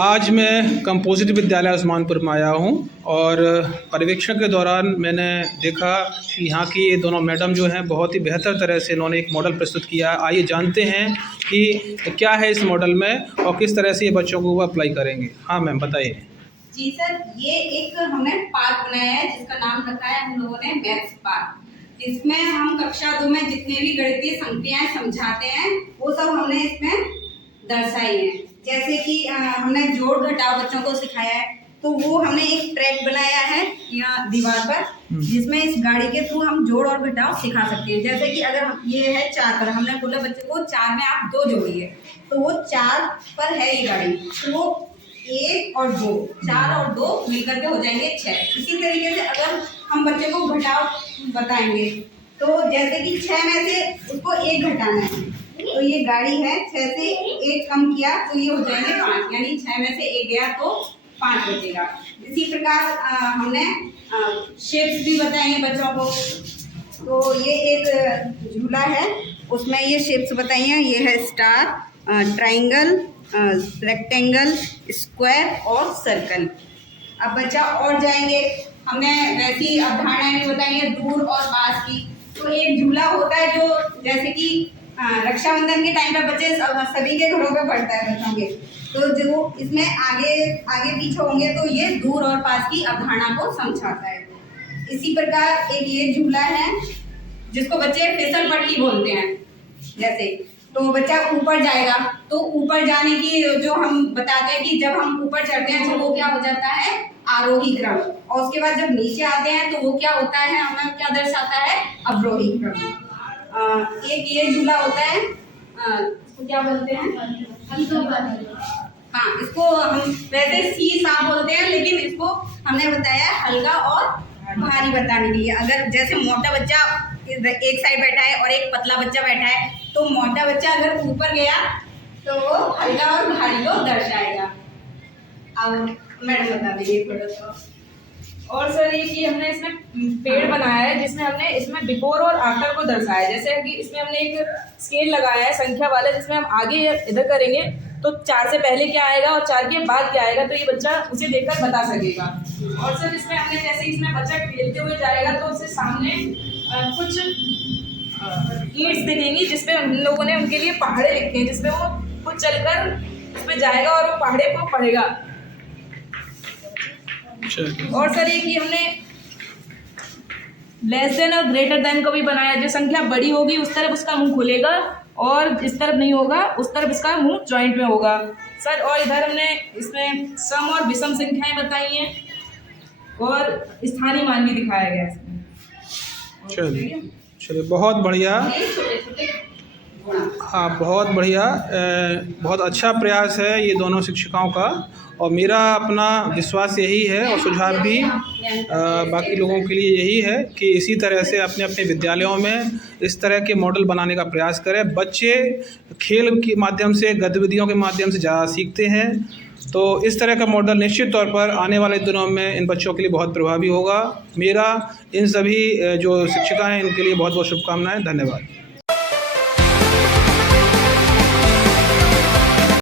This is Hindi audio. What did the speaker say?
आज मैं कंपोजिट विद्यालय उस्मानपुर में आया हूँ और पर्यवेक्षण के दौरान मैंने देखा कि यहाँ की ये दोनों मैडम जो हैं बहुत ही बेहतर तरह से इन्होंने एक मॉडल प्रस्तुत किया। आइए जानते हैं कि क्या है इस मॉडल में और किस तरह से ये बच्चों को वो अप्लाई करेंगे। हाँ मैम बताइए। जी सर, ये एक हमने पार्क बनाया है जिसका नाम रखा है हम लोगों ने मैथ्स पार्क, जिसमें हम कक्षा 2 में जितने भी गणितीय संख्याएं समझाते हैं वो सब हमने इसमें दर्शाई है। जैसे कि हमने जोड़ घटाव बच्चों को सिखाया है, तो वो हमने एक ट्रैक बनाया है यहाँ दीवार पर, जिसमें इस गाड़ी के थ्रू हम जोड़ और घटाव सिखा सकते हैं। जैसे कि अगर ये है 4 पर, हमने बोला बच्चे को 4 में आप 2 जोड़िए, तो वो 4 पर है ये गाड़ी, तो वो 1 और 2, 4 और 2 मिलकर के हो जाएंगे 6। इसी तरीके से अगर हम बच्चे को घटाव बताएंगे तो जैसे कि 6 में से उसको 1 घटाना है, तो ये गाड़ी है 6 से 1 कम किया तो ये हो जाएंगे 5, यानी 6 में से 1 गया तो 5 बचेगा। इसी प्रकार हमने शेप्स भी बताए हैं बच्चों को, तो ये एक झूला है उसमें ये शेप्स बताई हैं। ये है स्टार, ट्राइंगल, रेक्टेंगल, स्क्वायर और सर्कल। अब बच्चा और जाएंगे, हमने वैसी अवधारणाएं भी बताई हैं दूर और पास की। तो एक झूला होता है जो जैसे कि रक्षाबंधन के टाइम पे बच्चे सभी के घरों पे पड़ता है बच्चों के, तो जो इसमें आगे आगे पीछे होंगे तो ये दूर और पास की अवधारणा को समझाता है। इसी प्रकार एक ये झूला है जिसको बच्चे फिसल पट्टी बोलते हैं। जैसे तो बच्चा ऊपर जाएगा तो ऊपर जाने की जो हम बताते हैं कि जब हम ऊपर चढ़ते हैं तो वो क्या हो जाता है आरोही क्रम, और उसके बाद जब नीचे आते हैं तो वो क्या होता है हमें क्या दर्शाता है अवरोही क्रम। एक ये झूला होता है इसको क्या बोलते हैं, हाँ इसको हम वैसे सी सा बोलते हैं, लेकिन इसको हमने बताया हल्का और भारी बताने के लिए। अगर जैसे मोटा बच्चा एक साइड बैठा है और एक पतला बच्चा बैठा है, तो मोटा बच्चा अगर ऊपर गया तो वो हल्का और भारी को दर्शाएगा। अब मैडम बता दीजिए थोड़ा सा। और सर ये कि हमने इसमें पेड़ बनाया है जिसमें हमने इसमें बिफोर और आफ्टर को दर्शाया है। जैसे कि इसमें हमने एक स्केल लगाया है संख्या वाला, जिसमें हम आगे इधर करेंगे तो 4 से पहले क्या आएगा और 4 के बाद क्या आएगा, तो ये बच्चा उसे देखकर बता सकेगा। और सर इसमें हमने जैसे इसमें बच्चा खेलते हुए जाएगा तो उससे सामने कुछ ईंट्स दिखेंगी जिसपे हम लोगों ने उनके लिए पहाड़े लिखे हैं, जिसमें वो खुद चलकर उस पर जाएगा और वो पहाड़े को पढ़ेगा। और सर ये कि हमने लेस देन और ग्रेटर देन को भी बनाया। जो संख्या बड़ी होगी उस तरफ उसका मुंह खुलेगा और जिस तरफ नहीं होगा उस तरफ इसका मुंह जॉइंट में होगा सर। और इधर हमने इसमें सम और विषम संख्याएं बताई हैं और स्थानीय मान भी दिखाया गया है। चलिए बहुत बढ़िया, हाँ बहुत बढ़िया, बहुत अच्छा प्रयास है ये दोनों शिक्षिकाओं का। और मेरा अपना विश्वास यही है और सुझाव भी बाकी लोगों के लिए यही है कि इसी तरह से अपने अपने विद्यालयों में इस तरह के मॉडल बनाने का प्रयास करें। बच्चे खेल के माध्यम से, गतिविधियों के माध्यम से ज़्यादा सीखते हैं, तो इस तरह का मॉडल निश्चित तौर पर आने वाले दिनों में इन बच्चों के लिए बहुत प्रभावी होगा। मेरा इन सभी जो शिक्षिका हैं इनके लिए बहुत बहुत शुभकामनाएँ। धन्यवाद।